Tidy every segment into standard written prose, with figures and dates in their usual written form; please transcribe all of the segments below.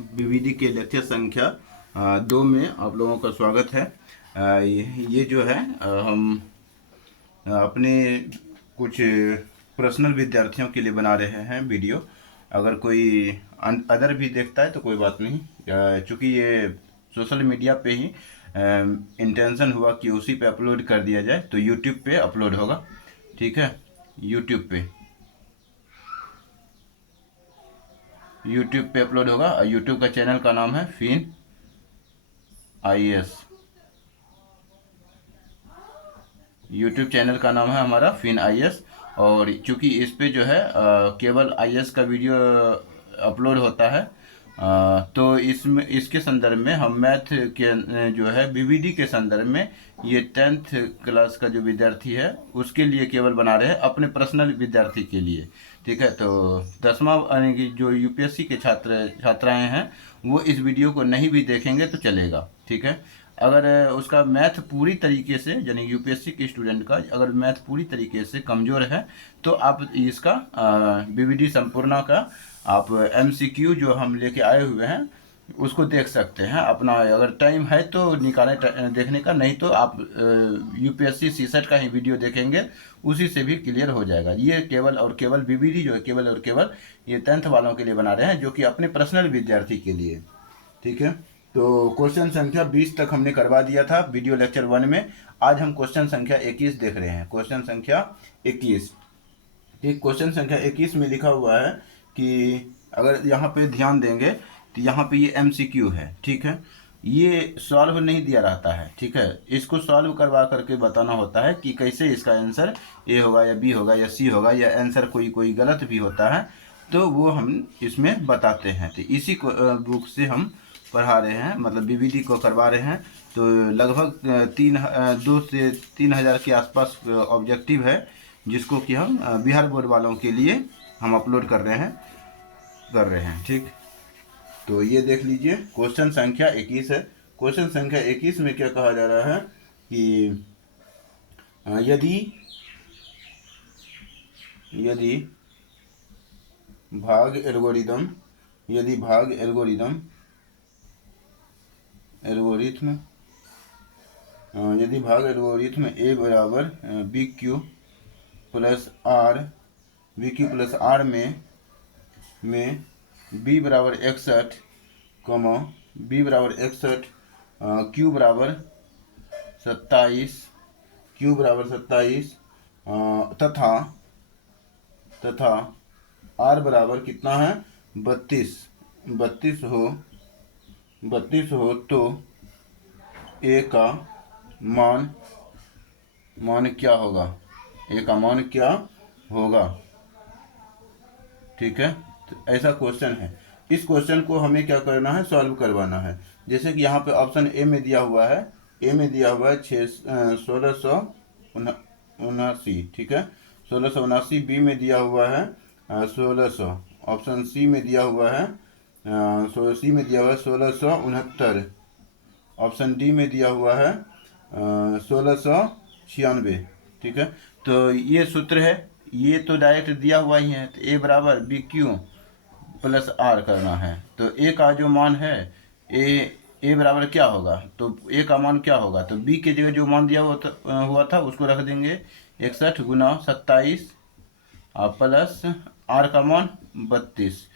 BVD के lecture संख्या 2 में आप लोगों का स्वागत है। ये जो है हम अपने कुछ पर्सनल विद्यार्थियों के लिए बना रहे हैं वीडियो। अगर कोई अदर भी देखता है तो कोई बात नहीं, चूँकि ये सोशल मीडिया पे ही इंटेंशन हुआ कि उसी पे अपलोड कर दिया जाए, तो यूट्यूब पे अपलोड होगा। ठीक है, यूट्यूब पे अपलोड होगा। और यूट्यूब का चैनल का नाम है फिन IAS। यूट्यूब चैनल का नाम है हमारा फिन IAS। और चूंकि इस पे जो है केवल IAS का वीडियो अपलोड होता है, तो इसमें इसके संदर्भ में हम मैथ के जो है बीवीडी के संदर्भ में ये 10th क्लास का जो विद्यार्थी है उसके लिए केवल बना रहे हैं, अपने पर्सनल विद्यार्थी के लिए। ठीक है, तो 10वां यानी कि जो UPSC के छात्राएं हैं वो इस वीडियो को नहीं भी देखेंगे तो चलेगा। ठीक है, अगर उसका मैथ पूरी तरीके से यानी UPSC के स्टूडेंट का अगर मैथ पूरी तरीके से कमज़ोर है तो आप इसका BVD संपूर्णा का आप MCQ जो हम लेके आए हुए हैं उसको देख सकते हैं। अपना अगर टाइम है तो निकालें देखने का, नहीं तो आप UPSC CSET का ही वीडियो देखेंगे, उसी से भी क्लियर हो जाएगा। ये केवल और केवल BVD जो है केवल और केवल ये 10th वालों के लिए बना रहे हैं, जो कि अपने पर्सनल विद्यार्थी के लिए। ठीक है, तो क्वेश्चन संख्या 20 तक हमने करवा दिया था वीडियो लेक्चर 1 में। आज हम क्वेश्चन संख्या 21 देख रहे हैं। क्वेश्चन संख्या 21। ठीक, क्वेश्चन संख्या 21 में लिखा हुआ है कि अगर यहाँ पे ध्यान देंगे तो यहाँ पे ये MCQ है। ठीक है, ये सॉल्व नहीं दिया रहता है। ठीक है, इसको सॉल्व करवा करके बताना होता है कि कैसे इसका आंसर A होगा या B होगा या C होगा, या आंसर कोई गलत भी होता है तो वो हम इसमें बताते हैं। तो इसी को बुक से हम पढ़ा रहे हैं, मतलब BVD को करवा रहे हैं। तो लगभग 2 से 3 हज़ार के आसपास ऑब्जेक्टिव है, जिसको कि हम बिहार बोर्ड वालों के लिए हम अपलोड कर रहे हैं। ठीक, तो ये देख लीजिए क्वेश्चन संख्या 21 है। क्वेश्चन संख्या 21 में क्या कहा जा रहा है कि यदि भाग एल्गोरिदम A बराबर BQ प्लस R में B बराबर 61, B बराबर 61, Q बराबर 27, तथा R बराबर कितना है 32 हो तो A का मान क्या होगा। ठीक है, तो ऐसा क्वेश्चन है। इस क्वेश्चन को हमें क्या करना है, सॉल्व करवाना है। जैसे कि यहाँ पे ऑप्शन A में दिया हुआ है 1679। ठीक है, 1679। B में दिया हुआ है 1600। ऑप्शन C में दिया हुआ है 1669। ऑप्शन D में दिया हुआ है 1696। ठीक है, तो ये सूत्र है, ये तो डायरेक्ट दिया हुआ ही है। तो A बराबर BQ प्लस R करना है। तो A का जो मान है A बराबर क्या होगा, तो A का मान क्या होगा, तो B की जगह जो मान दिया हुआ था उसको रख देंगे 61 गुना 27 प्लस R का मान 32।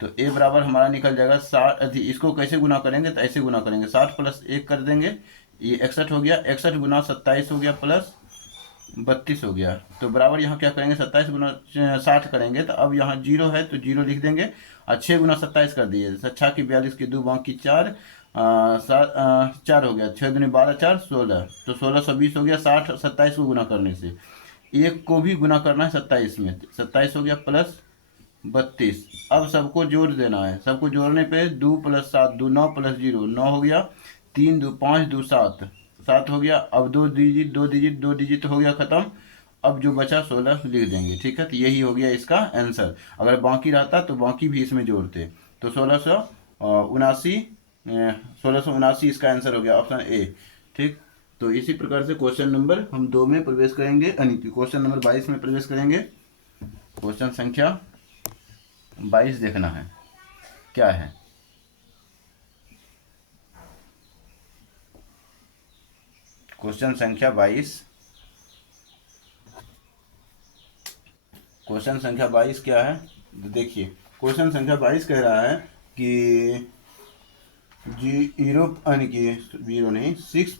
तो A बराबर हमारा निकल जाएगा 60। इसको कैसे गुना करेंगे, तो ऐसे गुना करेंगे 60 प्लस 1 कर देंगे, ये 61 हो गया। 61 गुना 27 हो गया प्लस 32 हो गया। तो बराबर यहाँ क्या करेंगे 27 गुना 60 करेंगे, तो अब यहाँ 0 है तो 0 लिख देंगे। और 6 गुना 27 कर दिए, 6 की 42 की 2 बाकी 4, 4 हो गया। 6 दूनी 12 4 16, तो 1620 हो गया। 60 27 को गुना करने से, एक को भी गुना करना है 27 में, 27 हो गया प्लस 32। अब सबको जोड़ देना है, सबको जोड़ने पे 2 प्लस 7 2 9 प्लस 0 9 हो गया। 3 2 5 2 7 7 हो गया। अब दो डिजिट हो गया ख़त्म। अब जो बचा 16 लिख देंगे। ठीक है, तो यही हो गया इसका आंसर। अगर बाकी रहता तो बाकी भी इसमें जोड़ते, तो 1679 इसका आंसर हो गया, ऑप्शन A। ठीक, तो इसी प्रकार से क्वेश्चन नंबर हम 2 में प्रवेश करेंगे, यानी कि क्वेश्चन नंबर 22 में प्रवेश करेंगे। क्वेश्चन संख्या 22 देखना है क्या है। क्वेश्चन संख्या 22। क्वेश्चन संख्या 22 क्या है, तो देखिए क्वेश्चन संख्या 22 कह रहा है कि जीरो यानी कि जीरो नहीं, 6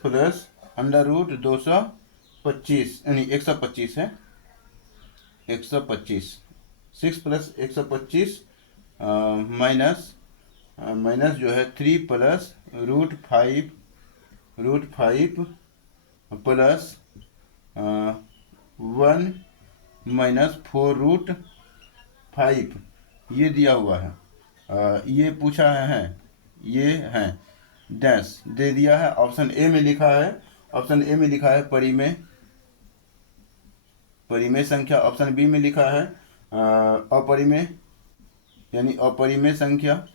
प्लस अंडर रूट 225 यानी 125 है, 125। 6 प्लस 125 माइनस माइनस जो है 3 plus root five plus 1 minus 4 root 5 ये दिया हुआ है। ये पूछा है, ये है डैश दे दिया है। ऑप्शन ए में लिखा है, ऑप्शन ए में लिखा है परिमेय, परिमेय संख्या। ऑप्शन बी में लिखा है अपरिमेय यानी अपरिमेय संख्या।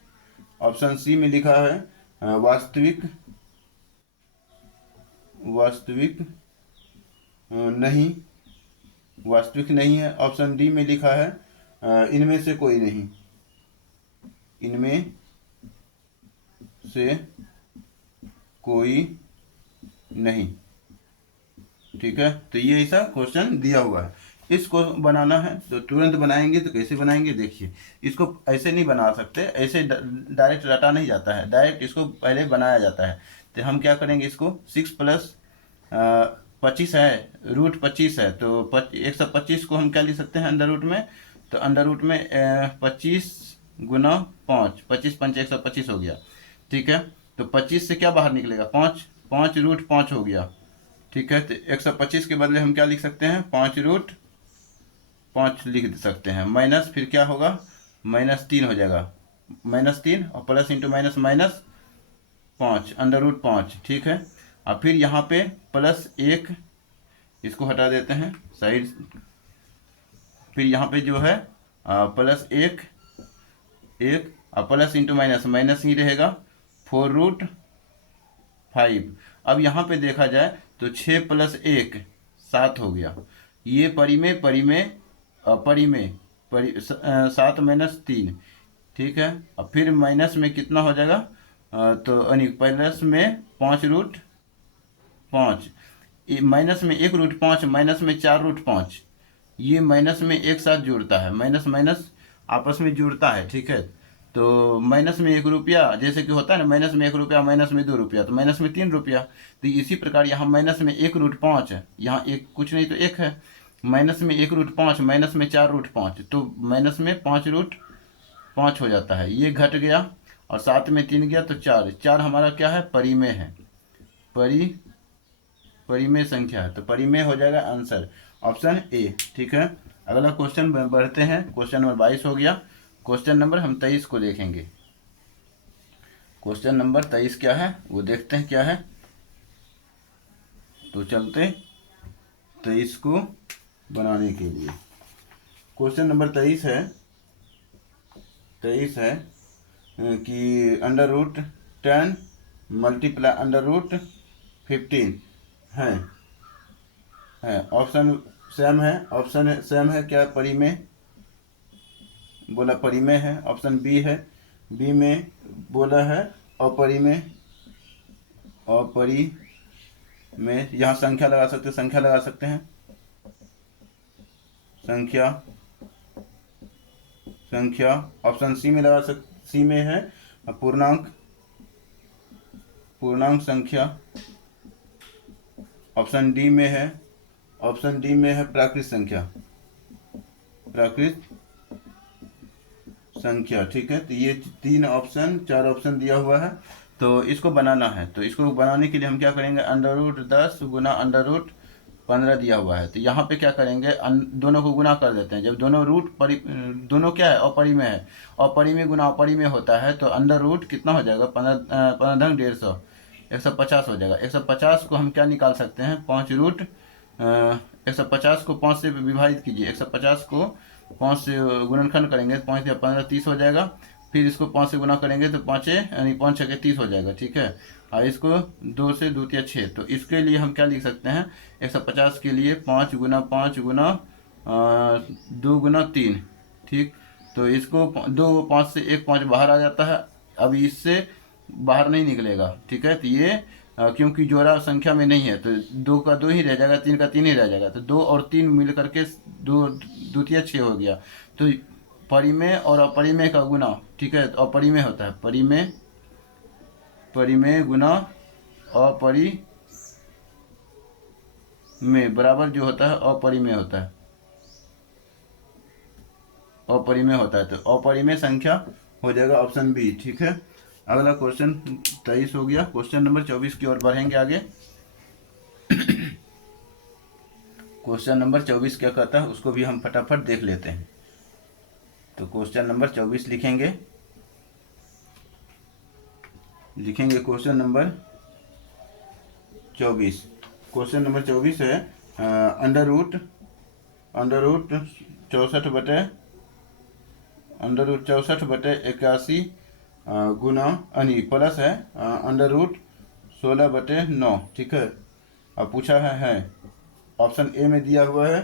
ऑप्शन सी में लिखा है वास्तविक, वास्तविक नहीं, वास्तविक नहीं है। ऑप्शन डी में लिखा है इनमें से कोई नहीं, इनमें से कोई नहीं। ठीक है, तो ये ऐसा क्वेश्चन दिया हुआ है। इसको बनाना है तो तुरंत बनाएंगे। तो कैसे बनाएंगे, देखिए इसको ऐसे नहीं बना सकते, ऐसे डायरेक्ट रटा नहीं जाता है, डायरेक्ट इसको पहले बनाया जाता है। तो हम क्या करेंगे, इसको 6 प्लस 25 है, रूट 25 है, तो 125 को हम क्या लिख सकते हैं अंडर रूट में। तो अंडर रूट में 25 गुना 5, 25 पंच 125 हो गया। ठीक है, तो 25 से क्या बाहर निकलेगा, 5, 5 रूट 5 हो गया। ठीक है, तो 125 के बदले हम क्या लिख सकते हैं, 5 रूट 5 लिख सकते हैं। माइनस फिर क्या होगा, -3 हो जाएगा, -3 और plus into minus minus 5 under root 5। ठीक है, अब फिर यहाँ पे +1, इसको हटा देते हैं साइड। फिर यहाँ पे जो है +1 और प्लस इंटू माइनस माइनस ही रहेगा, 4 रूट 5। अब यहाँ पे देखा जाए तो 6 प्लस 1 7 हो गया। ये परिमेय परिमेय अपरिमेय 7 माइनस 3। ठीक है, अब फिर माइनस में कितना हो जाएगा, तो यानी प्लस में 5 रूट 5, माइनस में 1 रूट 5, माइनस में 4 रूट 5। ये माइनस में एक साथ जुड़ता है, माइनस माइनस आपस में जुड़ता है। ठीक है, तो माइनस में 1 रुपया, जैसे कि होता है ना, माइनस में 1 रुपया, माइनस में 2 रुपया, तो माइनस में 3 रुपया। तो इसी प्रकार यहाँ माइनस में 1 रूट 5 है, यहाँ एक कुछ नहीं तो 1 है। माइनस में 1 रूट 5, माइनस में 4 रूट 5, तो माइनस में 5 रूट 5 हो जाता है। ये घट गया और साथ में 3 गया तो 4, 4 हमारा क्या है, परिमेय है, परिमेय संख्या है। तो परिमेय हो जाएगा आंसर ऑप्शन ए। ठीक है, अगला क्वेश्चन बढ़ते हैं। क्वेश्चन नंबर 22 हो गया। क्वेश्चन नंबर हम 23 को देखेंगे। क्वेश्चन नंबर 23 क्या है वो देखते हैं क्या है। तो चलते 23 को बनाने के लिए। क्वेश्चन नंबर 23 है, 23 है कि under root 10 multiply under root 15 है। ऑप्शन सेम है, ऑप्शन सेम है क्या, परिमेय बोला, परिमेय है। ऑप्शन बी है, बी में बोला है अपरिमेय, अपरिमेय। यहाँ संख्या लगा सकते हैं, संख्या लगा सकते हैं, संख्या, संख्या। ऑप्शन सी में लगा सी में है पूर्णांक, पूर्णांक संख्या। ऑप्शन डी में है, ऑप्शन डी में है प्राकृत संख्या, प्राकृत संख्या। ठीक है, तो ये 3 ऑप्शन 4 ऑप्शन दिया हुआ है। तो इसको बनाना है, तो इसको बनाने के लिए हम क्या करेंगे, अंडर रूट 10 गुना अंडर रूट 15 दिया हुआ है। तो यहाँ पे क्या करेंगे, दोनों को गुना कर देते हैं। जब दोनों रूट दोनों क्या है, अपरिमेय है, अपरिमेय गुना अपरिमेय होता है, तो अंडर रूट कितना हो जाएगा, 15 ढंग 150, 150 हो जाएगा। 150 को हम क्या निकाल सकते हैं, 5 रूट 150 को 5 से विभाजित कीजिए, 150 को 5 से गुणनखंड करेंगे, 5 या 15 30 हो जाएगा। फिर इसको 5 से गुना करेंगे तो 5 यानी 5 6 30 हो जाएगा। ठीक है, और इसको 2 से 2 या 6, तो इसके लिए हम क्या लिख सकते हैं, 150 के लिए 5 गुना 5 गुना 2 गुना 3। ठीक, तो इसको 2 5 से 1 5 बाहर आ जाता है, अब इससे बाहर नहीं निकलेगा। ठीक है, तो ये क्योंकि जोड़ा संख्या में नहीं है तो 2 का 2 ही रह जाएगा, 3 का 3 ही रह जाएगा। तो 2 और 3 मिल करके दो द्वितीय 6 हो गया। तो परिमेय और अपरिमेय का गुना, ठीक है, तो अपरिमेय होता है, परिमेय परिमेय गुना अपरिमेय बराबर जो होता है अपरिमेय होता है, अपरिमेय होता है। तो अपरिमेय संख्या हो जाएगा ऑप्शन बी, ठीक है। अगला क्वेश्चन 23 हो गया। क्वेश्चन नंबर 24 की ओर बढ़ेंगे आगे। क्वेश्चन नंबर 24 क्या कहता है उसको भी हम फटाफट देख लेते हैं। तो क्वेश्चन नंबर 24 लिखेंगे क्वेश्चन नंबर 24। क्वेश्चन नंबर 24 है अंडर रूट 64/81 गुना प्लस है अंडर रूट 16/9, ठीक है। अब पूछा है ऑप्शन ए में दिया हुआ है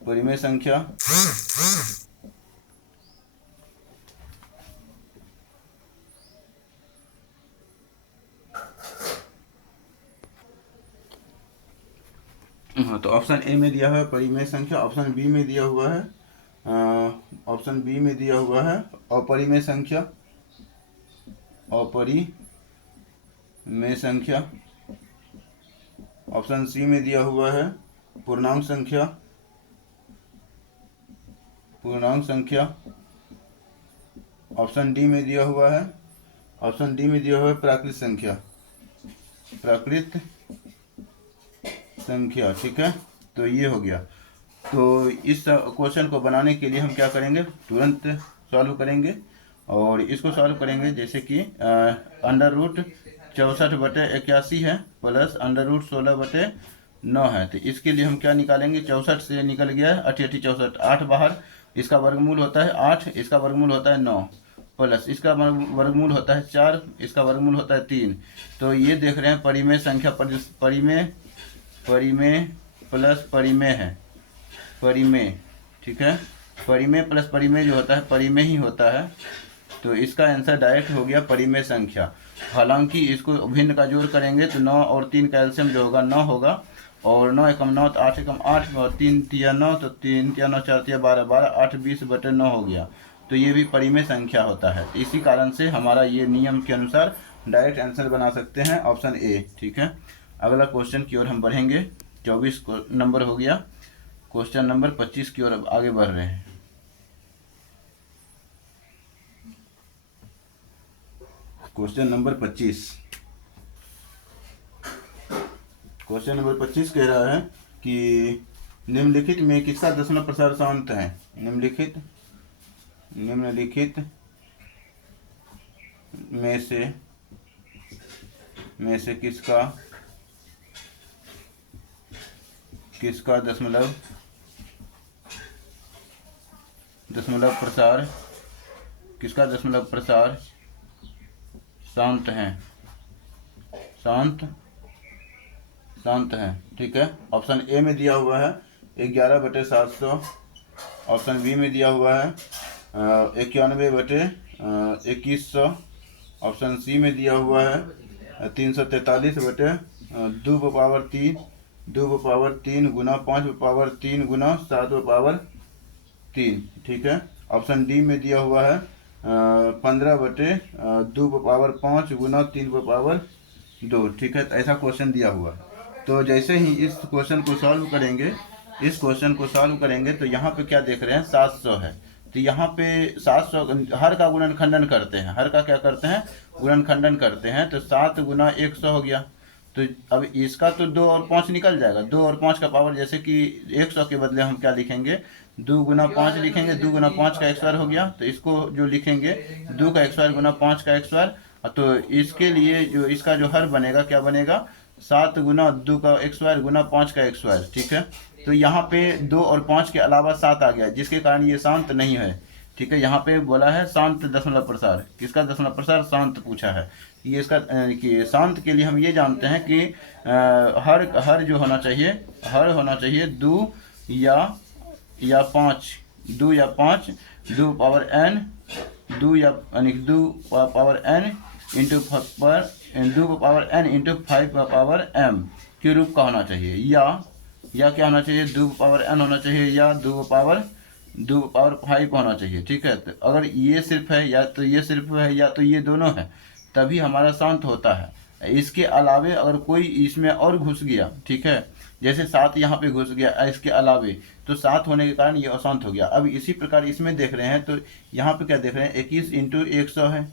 परिमेय संख्या, हाँ, तो ऑप्शन ए में दिया हुआ है परिमेय संख्या, ऑप्शन बी में दिया हुआ है अपरिमेय संख्या, अपरिमेय संख्या। ऑप्शन सी में दिया हुआ है पूर्णांक संख्या। ऑप्शन डी में दिया हुआ है प्राकृत संख्या, ठीक है। तो ये हो गया। तो इस क्वेश्चन को बनाने के लिए हम क्या करेंगे, तुरंत सॉल्व करेंगे। और इसको सॉल्व करेंगे जैसे कि अंडर रूट 64/81 है प्लस अंडर रूट 16/9 है। तो इसके लिए हम क्या निकालेंगे, 64 से निकल गया है 8 64, 8 बाहर, इसका वर्गमूल होता है 8, इसका वर्गमूल होता है 9, प्लस इसका वर्गमूल होता है 4, इसका वर्गमूल होता है 3। तो ये देख रहे हैं परिमेय संख्या, परिमेय प्लस परिमेय है, परिमेय, ठीक है। परिमेय प्लस परिमेय जो होता है परिमेय ही होता है। तो इसका आंसर डायरेक्ट हो गया परिमेय संख्या। हालांकि इसको भिन्न का जोड़ करेंगे तो 9 और 3 का एलसीएम जो होगा 9 होगा, और 9 एकम 9 तो 8 एकम 8 और 3 तिया 9 तो 3 तिया 9 4 तिया 12 12 8 20/9 हो गया। तो ये भी परिमेय संख्या होता है। इसी कारण से हमारा ये नियम के अनुसार डायरेक्ट आंसर बना सकते हैं ऑप्शन ए, ठीक है। अगला क्वेश्चन की ओर हम बढ़ेंगे। 24 नंबर हो गया। क्वेश्चन नंबर 25 की ओर अब आगे बढ़ रहे हैं। क्वेश्चन नंबर 25 कह रहा है कि निम्नलिखित में किसका दशमलव प्रसार शांत है। निम्नलिखित में से किसका दशमलव प्रसार शांत है, ठीक है। ऑप्शन ए में दिया हुआ है 11/700, ऑप्शन बी में दिया हुआ है 91/2100, ऑप्शन सी में दिया हुआ है 343/2/3 गुना 5/3 गुना 7/3, ठीक है। ऑप्शन डी में दिया हुआ है 15/2/5 गुना 3/2, ठीक है। तो ऐसा क्वेश्चन दिया हुआ है। तो जैसे ही इस क्वेश्चन को सॉल्व करेंगे तो यहाँ पे क्या देख रहे हैं 700 है। तो यहाँ पे 700 हर का गुणनखंडन करते हैं, गुणनखंडन करते हैं। तो 7 गुना 100 हो गया। तो अब इसका तो 2 और 5 निकल जाएगा। 2 और 5 का पावर, जैसे कि 100 के बदले हम क्या लिखेंगे 2 गुना 5 लिखेंगे। 2 गुना 5 का x² हो गया। तो इसको जो लिखेंगे 2 का x² गुना 5 का x²। तो इसके लिए जो इसका जो हर बनेगा क्या बनेगा 7 गुना 2 का x² गुना 5 का x², ठीक है। तो यहाँ पे 2 और 5 के अलावा 7 आ गया, जिसके कारण ये शांत नहीं है, ठीक है। यहाँ पे बोला है शांत दशमलव प्रसार, किसका दशमलव प्रसार शांत पूछा है। ये इसका कि शांत के लिए हम ये जानते हैं कि हर जो होना चाहिए, हर होना चाहिए 2 या 5, 2 पावर n, 2 या यानी 2 पावर n इंटू पर 2 power n into 5 power m के रूप का होना चाहिए, या क्या होना चाहिए, 2 पावर n होना चाहिए, या 2 पावर 5 होना चाहिए। ठीक है, तो अगर ये सिर्फ है या तो ये सिर्फ है या तो ये दोनों है, तभी हमारा शांत होता है। इसके अलावे अगर कोई इसमें और घुस गया, ठीक है, जैसे 7 यहाँ पे घुस गया इसके अलावे, तो 7 होने के कारण ये अशांत हो गया। अब इसी प्रकार इसमें देख रहे हैं, तो यहाँ पे क्या देख रहे हैं, 21 इंटू 100 है।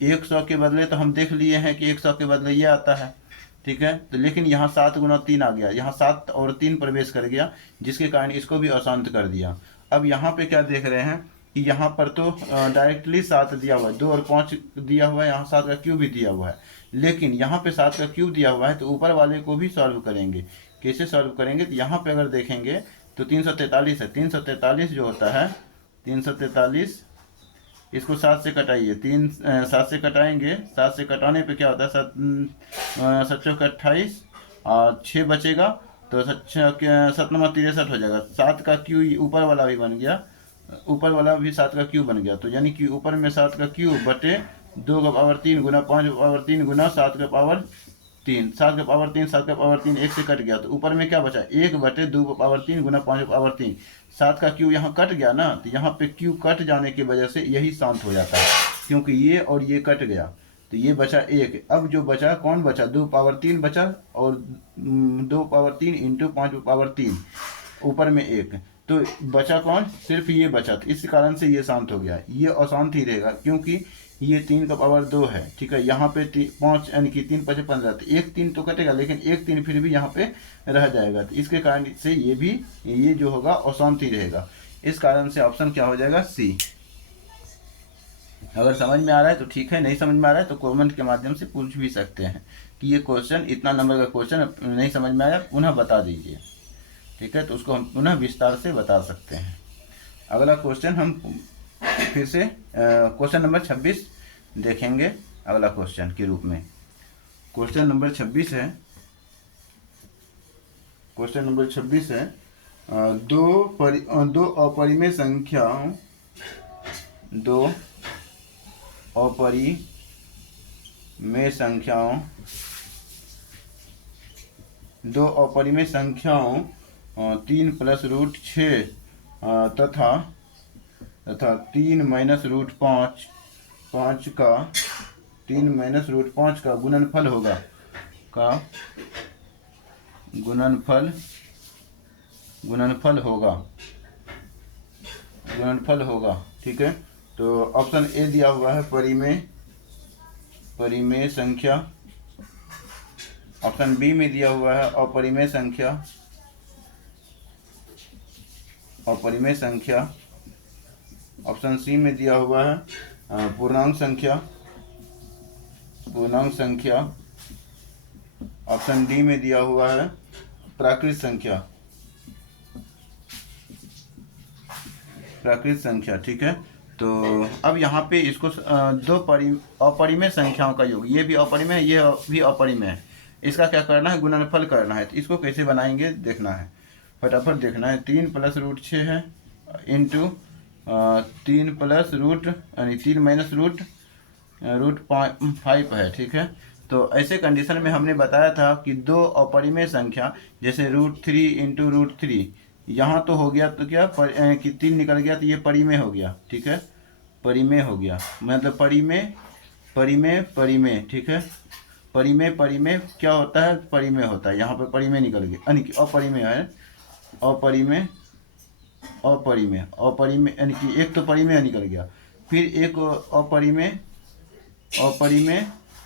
100 के बदले तो हम देख लिए हैं कि 100 के बदले ये आता है। ठीक है, तो लेकिन यहाँ 7 गुना 3 आ गया, यहाँ 7 और 3 प्रवेश कर गया, जिसके कारण इसको भी अशांत कर दिया। अब यहाँ पे क्या देख रहे हैं कि यहाँ पर तो डायरेक्टली 7 दिया हुआ है, 2 और 5 दिया हुआ है, यहाँ 7 का क्यूब भी दिया हुआ है, लेकिन यहाँ पे 7 का क्यूब दिया हुआ है, तो ऊपर वाले को भी सॉल्व करेंगे। कैसे सॉल्व करेंगे, तो यहाँ पे अगर देखेंगे तो 343 है। 343 जो होता है, 343 इसको 7 से कटाइए, 7 से कटाएंगे, 7 से कटाने पे क्या होता है, 7 चौक 28 और 6 बचेगा, तो 7 नंबर 63 हो जाएगा। 7 का क्यू ऊपर वाला भी बन गया, ऊपर वाला भी 7 का क्यूब बन गया, तो यानी कि ऊपर में 7 का क्यूब बटे 2 का पावर 3 गुना 5 का पावर 3 गुना 7 का पावर 3, 7 का पावर 3, 7 का पावर 3 1 से कट गया, तो ऊपर में क्या बचा, 1 बटे 2 का पावर 3 गुना 5 का पावर 3। 7 का क्यू यहाँ कट गया ना, तो यहाँ पे क्यू कट जाने की वजह से यही शांत हो जाता है, क्योंकि ये और ये कट गया, तो ये बचा 1। अब जो बचा कौन बचा, 2 पावर 3 बचा, और 2 पावर 3 इंटू 5 पावर 3, ऊपर में 1, तो बचा कौन, सिर्फ ये बचा, तो इस कारण से ये शांत हो गया। ये अशांत ही रहेगा, क्योंकि ये 3 का पावर 2 है। ठीक है, यहाँ पे 5 यानी कि 3 5 15, तो 1 3 तो कटेगा, लेकिन 1 3 फिर भी यहाँ पे रह जाएगा, तो इसके कारण से ये जो होगा अशांत ही रहेगा। इस कारण से ऑप्शन क्या हो जाएगा, सी। अगर समझ में आ रहा है तो ठीक है, नहीं समझ में आ रहा है तो कमेंट के माध्यम से पूछ भी सकते हैं कि ये क्वेश्चन, इतना नंबर का क्वेश्चन नहीं समझ में आया, पुनः बता दीजिए। ठीक है, तो उसको हम पुनः विस्तार से बता सकते हैं। अगला क्वेश्चन हम फिर से क्वेश्चन नंबर 26 देखेंगे अगला क्वेश्चन के रूप में। क्वेश्चन नंबर 26 है, क्वेश्चन नंबर 26 है, दो अपरिमेय संख्याओं, दो अपरिमेय संख्याओं 3 प्लस रूट 6 तथा 3 माइनस रूट 5 का 3 माइनस रूट 5 का गुणनफल होगा, गुणनफल होगा। ठीक है, तो ऑप्शन ए दिया हुआ है परिमेय संख्या, ऑप्शन बी में दिया हुआ है अपरिमेय संख्या, ऑप्शन सी में दिया हुआ है पूर्णांक संख्या, ऑप्शन डी में दिया हुआ है प्राकृत संख्या। ठीक है, तो अब यहाँ पे इसको दो अपरिमेय संख्याओं का योग, ये भी अपरिमेय है, ये भी अपरिमेय है, इसका क्या करना है, गुणनफल करना है। तो इसको कैसे बनाएंगे देखना है, फटाफट देखना है। 3 प्लस रूट 6 है इंटू 3 प्लस रूट यानी 3 माइनस रूट 5 है। ठीक है, तो ऐसे कंडीशन में हमने बताया था कि दो अपरिमेय संख्या, जैसे √3 इंटू √3, यहाँ तो हो गया, तो क्या कि 3 निकल गया, तो ये परिमेय हो गया। ठीक है, परिमेय हो गया, मतलब परिमेय। ठीक है, परिमेय क्या होता है, परिमेय होता है, यहाँ पे परिमेय निकल गया, यानी कि अपरिमेय है, अपरिमेय यानी कि एक तो परिमेय निकल गया, फिर एक अपरिमेय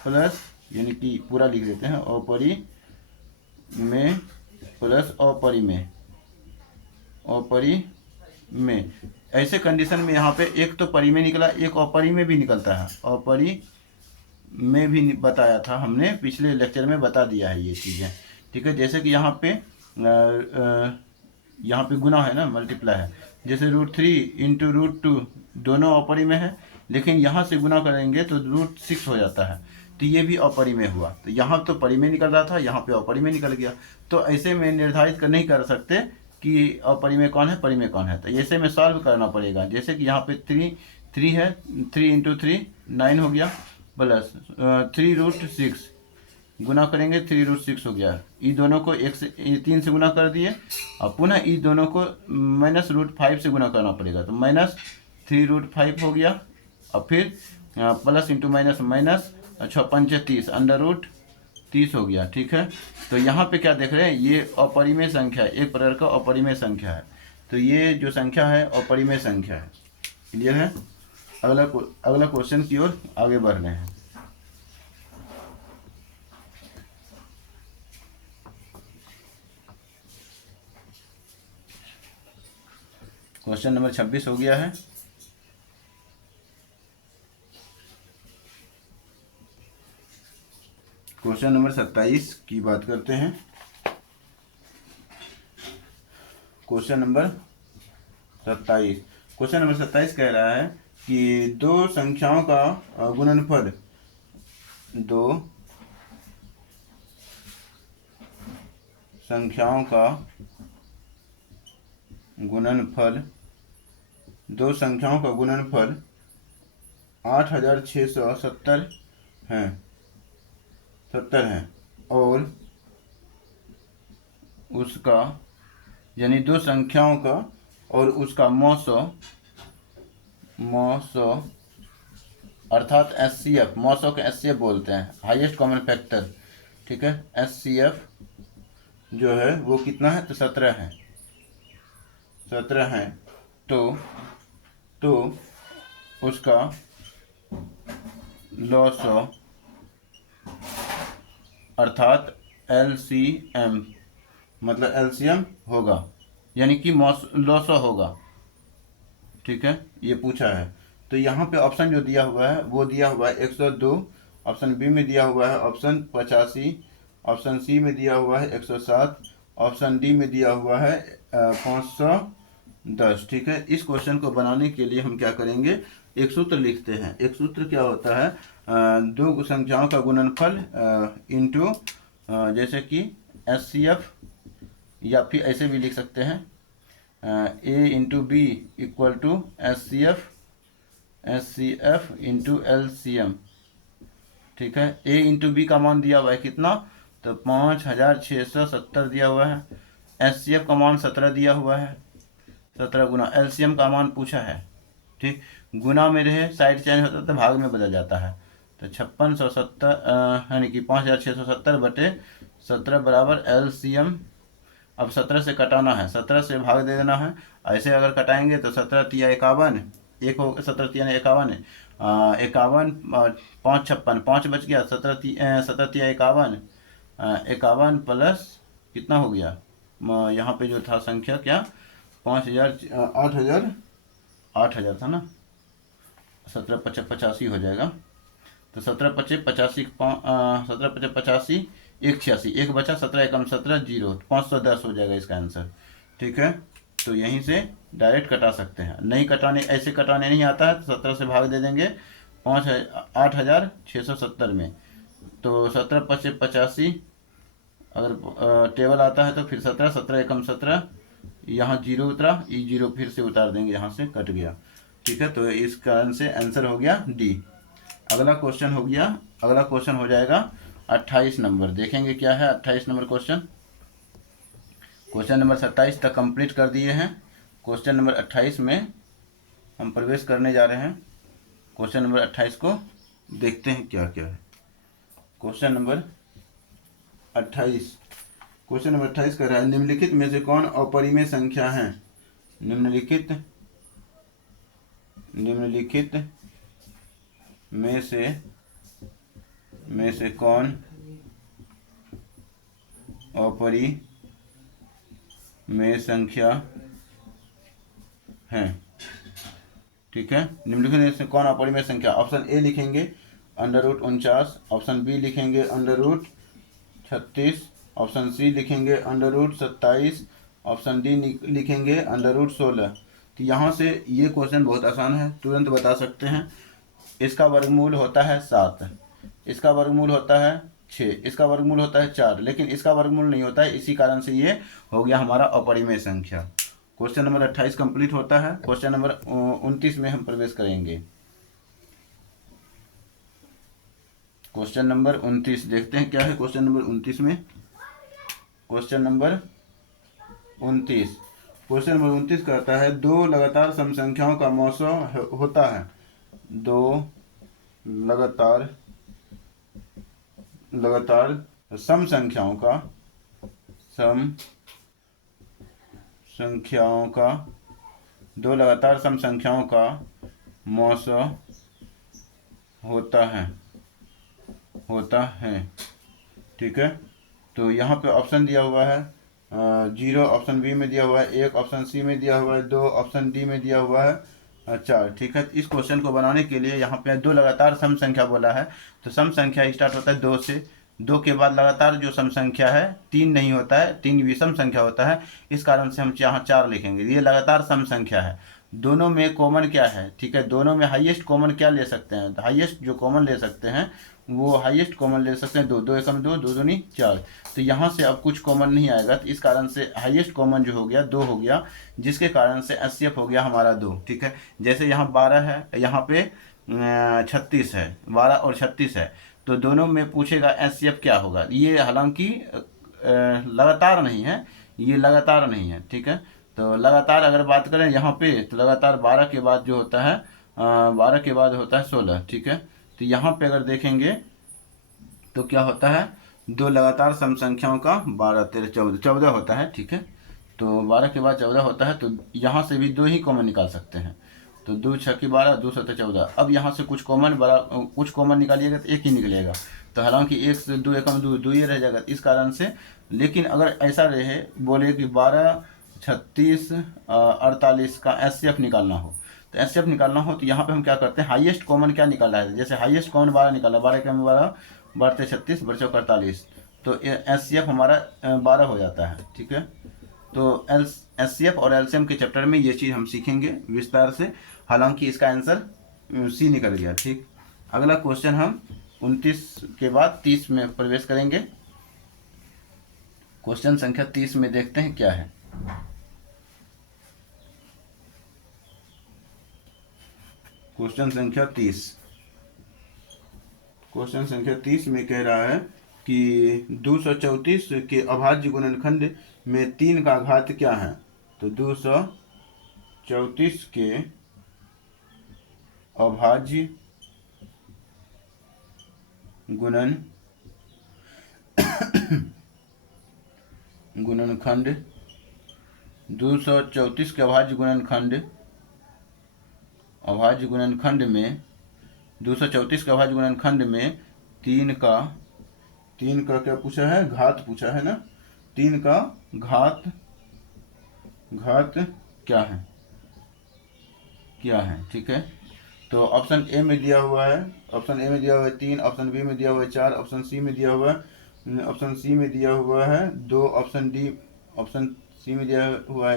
प्लस, यानी कि पूरा लिख देते हैं, अपरिमेय प्लस अपरिमेय। ऐसे कंडीशन में यहाँ पे एक तो परिमेय निकला, एक अपरिमेय भी निकलता है, अपरिमेय भी बताया था हमने, पिछले लेक्चर में बता दिया है ये चीज़ें। ठीक है, जैसे कि यहाँ पे गुना है ना, मल्टीप्लाई है, जैसे √3 इंटू √2 दोनों अपरिमेय है, लेकिन यहाँ से गुना करेंगे तो √6 हो जाता है, तो ये भी अपरिमेय हुआ। तो यहाँ तो परिमेय निकल रहा था, यहाँ पे अपरिमेय निकल गया, तो ऐसे में निर्धारित नहीं कर सकते कि अपरिमेय कौन है, परिमेय कौन है, तो ऐसे में सॉल्व करना पड़ेगा। जैसे कि यहाँ पे 3 है, 3 इंटू 3 9 हो गया, प्लस 3√6 गुना करेंगे 3√6 हो गया। ई दोनों को 3 से गुना कर दिए और पुनः ई दोनों को -√5 से गुना करना पड़ेगा, तो -3√5 हो गया और फिर प्लस इंटू माइनस माइनस, अच्छा 5 √30 हो गया। ठीक है, तो यहाँ पे क्या देख रहे हैं, ये अपरिमेय संख्या है, एक प्रकार का अपरिमेय संख्या है, तो ये जो संख्या है अपरिमेय संख्या है। क्लियर है। अगला क्वेश्चन की ओर आगे बढ़ रहे हैं। क्वेश्चन नंबर 26 हो गया है। क्वेश्चन नंबर 27 की बात करते हैं। क्वेश्चन नंबर 27 कह रहा है कि दो संख्याओं का गुणनफल, दो संख्याओं का गुणनफल 8670 है और उसका, यानी दो संख्याओं का और उसका मौसो अर्थात एचसीएफ, मौसो के एचसीएफ बोलते हैं, हाईएस्ट कॉमन फैक्टर। ठीक है, एचसीएफ जो है वो कितना है, तो 17 है, 17 है। तो उसका लॉसो अर्थात एलसीएम, मतलब एलसीएम होगा, यानी कि लॉसो होगा। ठीक है, ये पूछा है। तो यहाँ पे ऑप्शन जो दिया हुआ है वो दिया हुआ है 102, ऑप्शन बी में दिया हुआ है ऑप्शन 85, ऑप्शन सी में दिया हुआ है 107, ऑप्शन डी में दिया हुआ है 510। ठीक है, इस क्वेश्चन को बनाने के लिए हम क्या करेंगे, एक सूत्र लिखते हैं। एक सूत्र क्या होता है, दो संख्याओं का गुणनफल इंटू जैसे कि एचसीएफ, या फिर ऐसे भी लिख सकते हैं A into B equal to HCF into LCM. ठीक है, ए इंटू बी का मान दिया हुआ है कितना, तो 5670 दिया हुआ है। एचसीएफ का मान 17 दिया हुआ है, 17 गुना एलसीएम का मान पूछा है। ठीक, गुना में रहे साइड चेंज होता है तो भाग में बदल जाता है, तो 5670 यानी कि 5670 बटे 17 बराबर एलसीएम। अब 17 से कटाना है, 17 से भाग दे देना है। ऐसे अगर कटाएंगे तो 17 तिया 51, एक हो 17 तिया 51, 51 5 56, 5 बच गया, 17 तिया 51, 51 प्लस कितना हो गया, यहाँ पे जो था संख्या क्या 5000 8,000 था ना, 17 55 85 हो जाएगा, तो 17 55 85, 17 55 85 186, एक बचा, 17 एकम 17 0, 510 हो जाएगा इसका आंसर। ठीक है, तो यहीं से डायरेक्ट कटा सकते हैं, नहीं कटाने, ऐसे कटाने नहीं आता है तो 17 से भाग दे देंगे 8670 में, तो 17 55 85 अगर टेबल आता है तो फिर 17 17 एकम 17, यहाँ 0 उतरा, ई 0 फिर से उतार देंगे, यहाँ से कट गया। ठीक है, तो इस कारण से आंसर हो गया डी। अगला क्वेश्चन हो गया, अगला क्वेश्चन हो जाएगा 28 नंबर, देखेंगे क्या है 28 नंबर क्वेश्चन। क्वेश्चन नंबर 27 तक कंप्लीट कर दिए हैं, क्वेश्चन नंबर 28 में हम प्रवेश करने जा रहे हैं। क्वेश्चन नंबर 28 को देखते हैं क्या क्या है। क्वेश्चन नंबर 28 कह रहा है, निम्नलिखित में से कौन अपरिमेय संख्या है, निम्नलिखित में से कौन अपरिमेय संख्या है। ठीक है, निम्नलिखित में से कौन अपरिमेय संख्या, ऑप्शन ए लिखेंगे √49, ऑप्शन बी लिखेंगे √36, ऑप्शन सी लिखेंगे √27, ऑप्शन डी लिखेंगे √16। तो यहाँ से ये क्वेश्चन बहुत आसान है, तुरंत बता सकते हैं। इसका वर्गमूल होता है 7, इसका वर्गमूल होता है 6, इसका वर्गमूल होता है 4, लेकिन इसका वर्गमूल नहीं होता है, इसी कारण से ये हो गया हमारा अपरिमेय संख्या। क्वेश्चन नंबर 28 कंप्लीट होता है। क्वेश्चन नंबर 29 में हम प्रवेश करेंगे। क्वेश्चन नंबर 29 देखते हैं क्या है क्वेश्चन नंबर 29 में। क्वेश्चन नंबर 29, क्वेश्चन नंबर 29 कहता है दो लगातार सम संख्याओं का मौसा होता है। दो लगातार सम संख्याओं का सम संख्याओं का दो लगातार सम संख्याओं का मौसा होता है। ठीक है, तो यहाँ पे ऑप्शन दिया हुआ है 0 ऑप्शन बी में दिया हुआ है, 1 ऑप्शन सी में दिया हुआ है, 2 ऑप्शन डी में दिया हुआ है, 4। ठीक है, इस क्वेश्चन को बनाने के लिए यहाँ पे दो लगातार सम संख्या बोला है, तो सम संख्या स्टार्ट होता है 2 से। 2 के बाद लगातार जो सम संख्या है 3 नहीं होता है, 3 विषम संख्या होता है, इस कारण से हम यहाँ 4 लिखेंगे। ये लगातार सम संख्या है। दोनों में कॉमन क्या है? ठीक है, दोनों में हाईएस्ट कॉमन क्या ले सकते हैं? हाईएस्ट जो कॉमन ले सकते हैं वो हाईएस्ट कॉमन ले सकते हैं 2, 2 एकम 2, 2 दूनी 4। तो यहाँ से अब कुछ कॉमन नहीं आएगा, तो इस कारण से हाईएस्ट कॉमन जो हो गया 2 हो गया, जिसके कारण से एचसीएफ हो गया हमारा 2। ठीक है, जैसे यहाँ 12 है, यहाँ पे 36 है, 12 और 36 है, तो दोनों में पूछेगा एचसीएफ क्या होगा। ये हालांकि लगातार नहीं है, ये लगातार नहीं है। ठीक है, तो लगातार अगर बात करें यहाँ पे, तो लगातार 12 के बाद जो होता है 12 के बाद होता है 16। ठीक है, तो यहाँ पे अगर देखेंगे तो क्या होता है, दो लगातार सम संख्याओं का 12, 13, 14, 14 होता है। ठीक है, तो 12 के बाद 14 होता है, तो यहाँ से भी 2 ही कॉमन निकाल सकते हैं। तो 2 6 की 12, 2 7 14। अब यहाँ से कुछ कॉमन निकालिएगा तो 1 ही निकलेगा, तो हालांकि 1 से 2 एकम 2, 2 ही रह जाएगा इस कारण से। लेकिन अगर ऐसा रहे बोले कि 12, 36, 48 का एचसीएफ निकालना हो, तो एचसीएफ निकालना हो तो यहाँ पे हम क्या करते हैं, हाईएस्ट कॉमन क्या निकाला है। जैसे हाईएस्ट कॉमन 12 निकाला, 12 के 12, 12 36, 12 48, तो एचसीएफ हमारा 12 हो जाता है। ठीक है, तो एचसीएफ और एलसीएम के चैप्टर में ये चीज़ हम सीखेंगे विस्तार से। हालांकि इसका आंसर सी निकल गया। ठीक, अगला क्वेश्चन हम 29 के बाद 30 में प्रवेश करेंगे। क्वेश्चन संख्या 30 में देखते हैं क्या है। क्वेश्चन संख्या 30, क्वेश्चन संख्या 30 में कह रहा है कि 234 के अभाज्य गुणनखंड में 3 का घात क्या है। तो 234 के अभाज्य गुणनखंड 234 के अभाज्य गुणनखंड में 234 के अभाज्य गुणनखंड में 3 का क्या पूछा है, घात पूछा है ना। 3 का घात क्या है। ठीक है, तो ऑप्शन ए में दिया हुआ है, 3, ऑप्शन बी में दिया हुआ है 4, ऑप्शन सी में दिया हुआ है 2, ऑप्शन सी में दिया हुआ है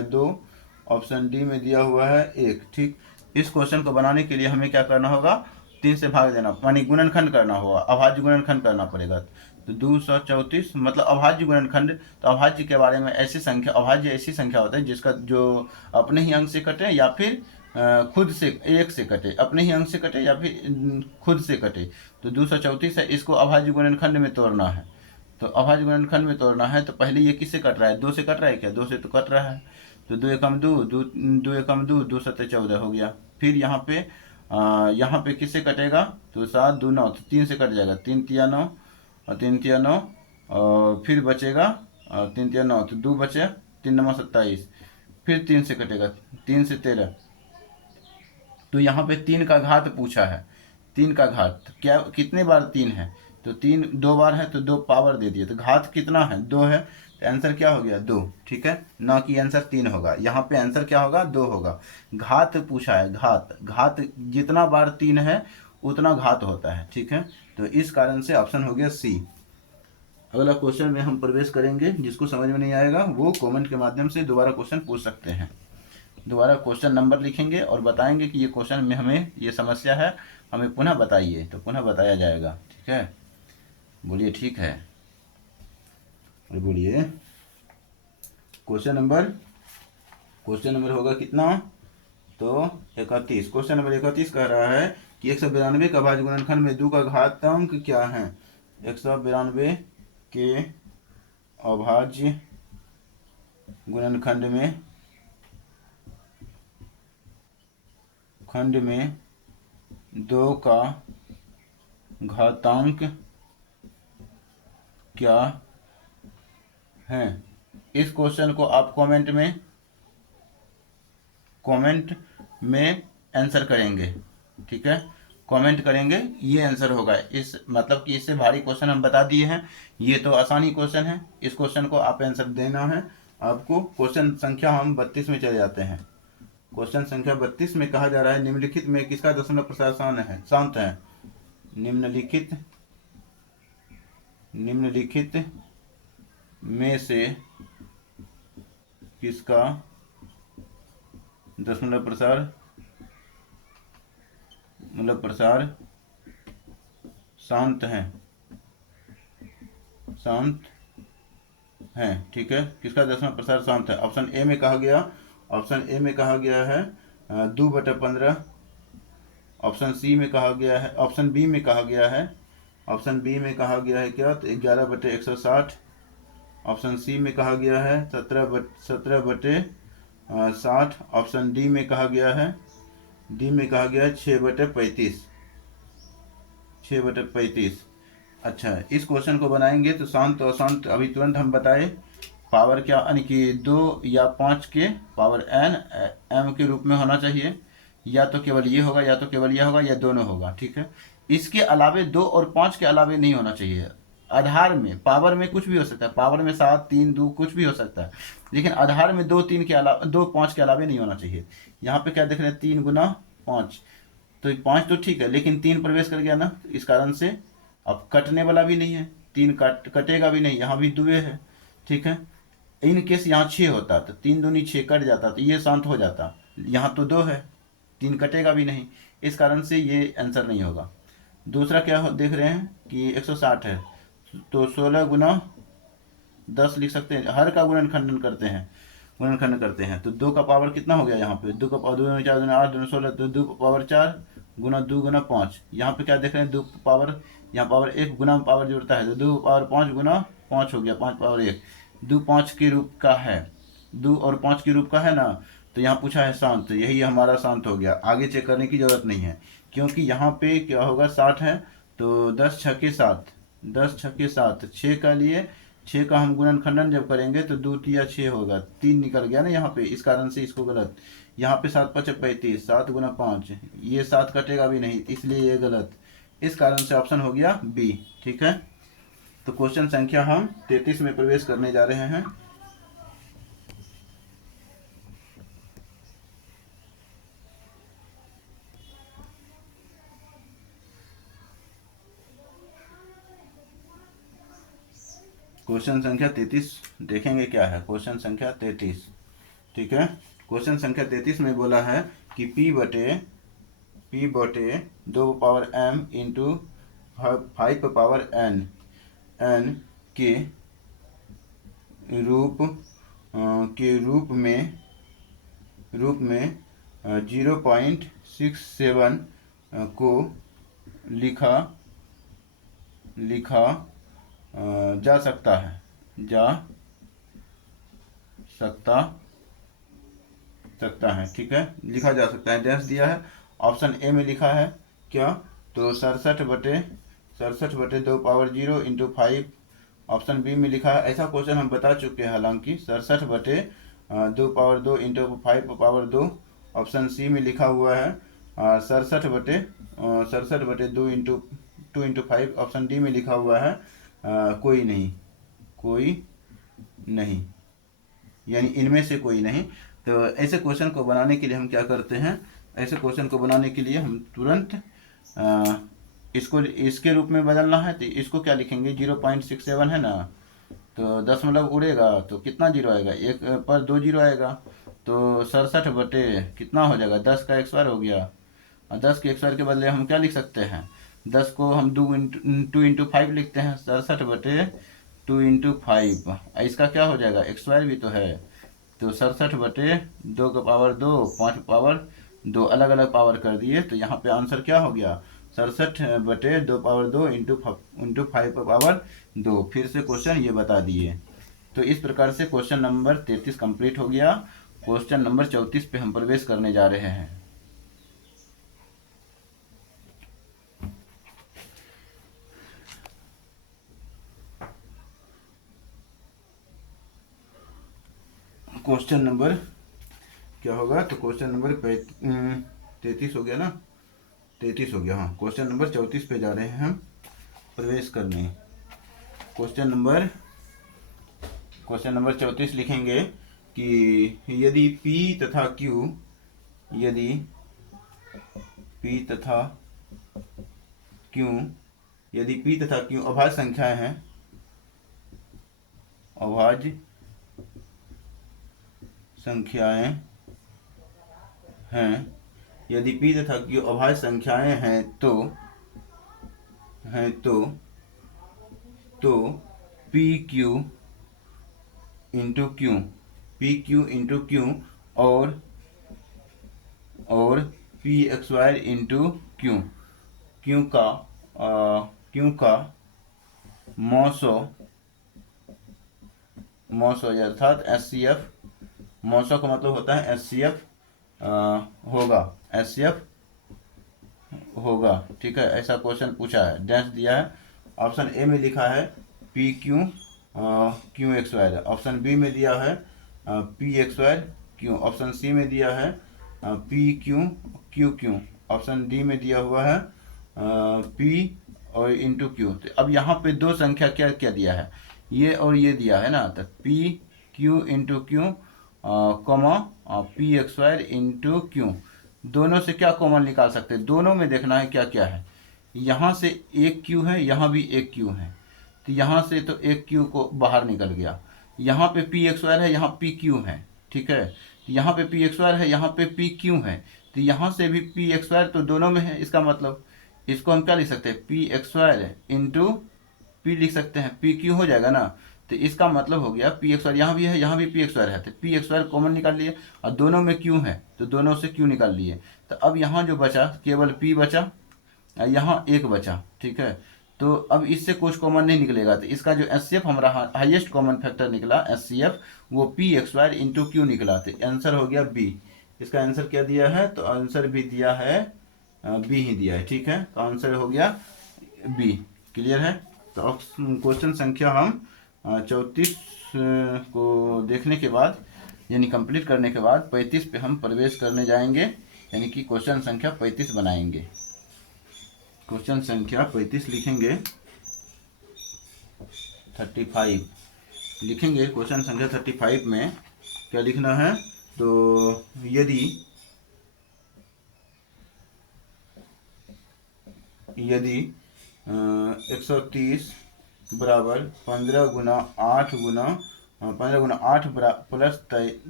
2, ऑप्शन डी में दिया हुआ है 1। ठीक, इस क्वेश्चन को बनाने के लिए हमें क्या करना होगा, 3 से भाग देना, यानी गुणनखंड करना होगा, अभाज्य गुणनखंड करना पड़ेगा। तो 234 मतलब अभाज्य गुणनखंड। तो अभाज्य के बारे में अभाज्य ऐसी संख्या होता है जिसका जो अपने ही अंक से कटे या फिर खुद से एक से कटे, अपने ही अंक से कटे या फिर खुद से कटे। तो 234 है, इसको अभाज्य गुणनखंड में तोड़ना है। तो अभाज्य गुणनखंड में तोड़ना है तो पहले ये किससे कट रहा है, 2 से कट रहा है क्या, 2 से तो कट रहा है। तो 2 एकम 2, 2 एकम 2, 2 7 14 हो गया। फिर यहाँ पे किससे कटेगा, तो 7 2 9, तो 3 से कट जाएगा, 3 तिया 9 और 3 तिया 9, और फिर बचेगा 3 तिया 9, तो 2 बचे, 3 9 27, फिर 3 से कटेगा, 3 से 13। तो यहाँ पे 3 का घात पूछा है। 3 का घात क्या, कितने बार 3 है, तो 3 2 बार है, तो 2 पावर दे दिए, तो घात कितना है, 2 है, तो आंसर क्या हो गया 2। ठीक है, ना कि आंसर 3 होगा, यहाँ पे आंसर क्या होगा 2 होगा। घात पूछा है, घात जितना बार 3 है उतना घात होता है। ठीक है, तो इस कारण से ऑप्शन हो गया सी। अगला क्वेश्चन में हम प्रवेश करेंगे, जिसको समझ में नहीं आएगा वो कमेंट के माध्यम से दोबारा क्वेश्चन पूछ सकते हैं। दोबारा क्वेश्चन नंबर लिखेंगे और बताएंगे कि ये क्वेश्चन में हमें ये समस्या है, हमें पुनः बताइए, तो पुनः बताया जाएगा। ठीक है, बोलिए ठीक है, बोलिए। क्वेश्चन नंबर होगा कितना, तो 31। क्वेश्चन नंबर 31 कह रहा है कि 192 का भाज्य गुणनखंड में 2 का घातांक क्या है। 192 के अभाज्य गुणनखंड में 2 का घातांक क्या है। इस क्वेश्चन को आप कमेंट में आंसर करेंगे, ठीक है, कमेंट करेंगे, ये आंसर होगा। इस मतलब कि इससे भारी क्वेश्चन हम बता दिए हैं, ये तो आसानी क्वेश्चन है, इस क्वेश्चन को आप आंसर देना है आपको। क्वेश्चन संख्या हम 32 में चले जाते हैं। क्वेश्चन संख्या 32 में कहा जा रहा है निम्नलिखित में किसका दशमलव प्रसार शांत है। निम्नलिखित में से किसका दशमलव प्रसार शांत है, ठीक है, किसका दशमलव प्रसार शांत है। ऑप्शन ए में कहा गया है 2/15। ऑप्शन सी में कहा गया है, ऑप्शन बी में कहा गया है क्या, तो 11/160। ऑप्शन सी में कहा गया है 17/60। ऑप्शन डी में कहा गया है 6/35। अच्छा, इस क्वेश्चन को बनाएंगे तो शांत और अशांत अभी तुरंत हम बताए। पावर क्या, यानी कि 2 या 5 के पावर m के रूप में होना चाहिए। या तो केवल ये होगा, या तो केवल यह होगा, या दोनों होगा, ठीक है। इसके अलावे 2 और 5 के अलावे नहीं होना चाहिए। आधार में, पावर में कुछ भी हो सकता है, पावर में 7, 3, 2 कुछ भी हो सकता है, लेकिन आधार में 2, 3 के अलावा 2, 5 के अलावे नहीं होना चाहिए। यहाँ पे क्या देख रहे हैं, 3 गुना 5, तो 5 तो ठीक है, लेकिन 3 प्रवेश कर गया ना, इस कारण से अब कटने वाला भी नहीं है, 3 कटेगा भी नहीं, यहाँ भी 2 है, ठीक है। इन केस यहाँ 6 होता तो 3 दूनी 6 कट जाता, तो ये शांत हो जाता। यहाँ तो 2 है, 3 कटेगा भी नहीं, इस कारण से ये आंसर नहीं होगा। दूसरा क्या देख रहे हैं कि 160 है, तो 16 गुना 10 लिख सकते हैं। हर का गुणनखंड करते हैं तो 2 का पावर कितना हो गया, यहाँ पे 2 का पावर 2 4 2 8 2 16, तो 2 पावर 4 गुना 2 गुना 5। यहाँ पे क्या देख रहे हैं, 2 पावर, यहाँ पावर 1 गुना पावर जुड़ता है, तो 2 पावर 5 गुना 5 हो गया, 5 पावर 1। 2 5 के रूप का है, 2 और 5 के रूप का है ना, तो यहाँ पूछा है शांत, तो यही हमारा शांत हो गया। आगे चेक करने की जरूरत नहीं है, क्योंकि यहाँ पे क्या होगा, 60 है, तो 10 छक्के 7, 6 का लिए 6 का हम गुणनखंडन जब करेंगे तो 2 तिया 6 होगा, 3 निकल गया ना यहाँ पे, इस कारण से इसको गलत। यहाँ पे 7 5 35, 7 गुना 5, ये 7 कटेगा भी नहीं, इसलिए ये गलत। इस कारण से ऑप्शन हो गया बी, ठीक है। तो क्वेश्चन संख्या हम 33 में प्रवेश करने जा रहे हैं। क्वेश्चन संख्या 33 देखेंगे क्या है। क्वेश्चन संख्या 33, ठीक है। क्वेश्चन संख्या 33 में बोला है कि P बटे 2 power m into 5 power n के रूप में 0.67 को लिखा जा सकता है, ठीक है, लिखा जा सकता है, डैश दिया है। ऑप्शन ए में लिखा है क्या, तो 67 बटे 2 पावर 0 इंटू 5। ऑप्शन बी में लिखा है, ऐसा क्वेश्चन हम बता चुके हैं हालांकि, 67 बटे 2 power 2 into 5 power 2। Option C में लिखा हुआ है 67 बटे 2 इंटू 5। ऑप्शन डी में लिखा हुआ है कोई नहीं, यानी इनमें से कोई नहीं। तो ऐसे क्वेश्चन को बनाने के लिए हम क्या करते हैं, ऐसे क्वेश्चन को बनाने के लिए हम तुरंत इसको इसके रूप में बदलना है, तो इसको क्या लिखेंगे, 0.67 है ना, तो दशमलव उड़ेगा तो कितना जीरो आएगा, 1 पर 2 जीरो आएगा, तो 67 बटे कितना हो जाएगा, 10 का x² हो गया। और 10 के x² के बदले हम क्या लिख सकते हैं, 10 को हम 2 इंटू 5 लिखते हैं, 67 बटे 2 इंटू 5। इसका क्या हो जाएगा, x² भी तो है, तो 67 बटे 2 का पावर 2, 5 पावर दो अलग अलग पावर कर दिए, तो यहाँ पे आंसर क्या हो गया, 67/2 इंटू 5/2। फिर से क्वेश्चन ये बता दिए। तो इस प्रकार से क्वेश्चन नंबर 33 कंप्लीट हो गया। क्वेश्चन नंबर 34 पे हम प्रवेश करने जा रहे हैं। क्वेश्चन नंबर क्या होगा, तो क्वेश्चन नंबर 33 हो गया ना, 33 हो गया, हाँ। क्वेश्चन नंबर 34 पे जा रहे हैं हम प्रवेश करने। क्वेश्चन नंबर 34 लिखेंगे कि यदि P तथा Q, यदि P तथा Q, यदि P तथा Q अभाज्य संख्याएं हैं, अभाज्य संख्याएं हैं, यदि P तथा Q अभाज्य संख्याएं हैं तो P Q into Q, P Q into Q और P X Y into Q, Q का मौसो अर्थात एस सी एफ, मौसो का मतलब होता है एस सी एफ होगा, एस सी एफ होगा, ठीक है। ऐसा क्वेश्चन पूछा है, डैश दिया है। ऑप्शन ए में लिखा है P Q Q X Y, option B में दिया है P X Y Q, option C में दिया है P Q Q Q, option D में दिया हुआ है पी और इंटू क्यू। तो अब यहाँ पे दो संख्या क्या क्या दिया है, ये और ये दिया है ना, तो P Q into Q comma P X Y into Q, दोनों से क्या कॉमन निकाल सकते हैं, दोनों में देखना है क्या क्या है। यहाँ से एक क्यू है, यहाँ भी एक क्यू है, तो यहाँ से तो एक क्यू को बाहर निकल गया। यहाँ पे पी एक्स वाई है, यहाँ पी क्यू है, ठीक है। तो यहाँ पे पी एक्स वाई है, यहाँ पे पी क्यू है, तो यहाँ से भी पी एक्स वाई तो दोनों में है। इसका मतलब इसको हम क्या लिख सकते हैं, P X Y into P लिख सकते हैं, पी क्यू हो जाएगा ना। तो इसका मतलब हो गया पी एक्स वाई यहाँ भी है, यहाँ भी पी एक्स वाई है, तो पी एक्स वाई कॉमन निकाल लिए, और दोनों में क्यू है तो दोनों से क्यू निकाल लिए। तो अब यहाँ जो बचा केवल पी बचा, यहाँ एक बचा, ठीक है। तो अब इससे कुछ कॉमन नहीं निकलेगा, तो इसका जो एस सी एफ हमारा हाईएस्ट कॉमन फैक्टर निकला एस सी एफ, वो P X Y into Q निकला। तो आंसर हो गया बी। इसका आंसर क्या दिया है, तो आंसर भी दिया है बी ही दिया है, ठीक है। तो आंसर हो गया बी। क्लियर है। तो अब क्वेश्चन संख्या हम 34 को देखने के बाद, यानी कंप्लीट करने के बाद 35 पे हम प्रवेश करने जाएंगे, यानी कि क्वेश्चन संख्या 35 बनाएंगे। क्वेश्चन संख्या 35 लिखेंगे, 35 लिखेंगे। क्वेश्चन संख्या 35 में क्या लिखना है, तो यदि 130 बराबर 15 गुना 8 प्लस